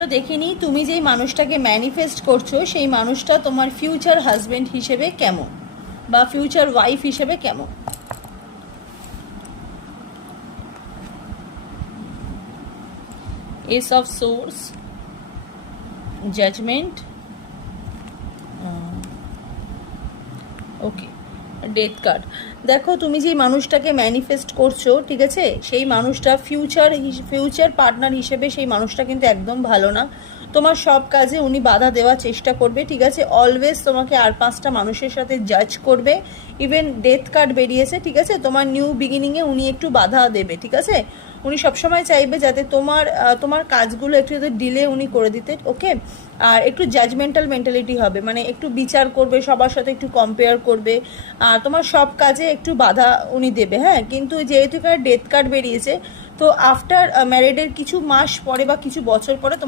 তো দেখে নিই তুমি যেই মানুষটাকে ম্যানিফেস্ট করছো সেই মানুষটা তোমার ফিউচার হাজবেন্ড হিসেবে কেমন বা ফিউচার ওয়াইফ হিসেবে কেমন। Ace of swords, judgement, okay, death card. দেখো তুমি যেই মানুষটাকে ম্যানিফেস্ট করছো, ঠিক আছে, সেই মানুষটা ফিউচার পার্টনার হিসেবে সেই মানুষটা কিন্তু একদম ভালো না। তোমার সব কাজে উনি বাধা দেওয়ার চেষ্টা করবে, ঠিক আছে, অলওয়েজ তোমাকে আর 5টা মানুষের সাথে জাজ করবে। ইভেন ডেথ কার্ড বেরিয়েছে, ঠিক আছে, তোমার নিউ বিগিনিংয়ে উনি একটু বাধা দেবে, ঠিক আছে। উনি সবসময় চাইবে যাতে তোমার কাজগুলো একটু যাতে ডিলে উনি করে দিতে, ওকে। আর একটু জাজমেন্টাল মেন্টালিটি হবে, মানে একটু বিচার করবে, সবার সাথে একটু কম্পেয়ার করবে, আর তোমার সব কাজে একটু বাধা উনি দেবে, হ্যাঁ। কিন্তু যেহেতু এখানে ডেথ কার্ড বেরিয়েছে, তো আফটার ম্যারিডের কিছু মাস পরে বা কিছু বছর পরে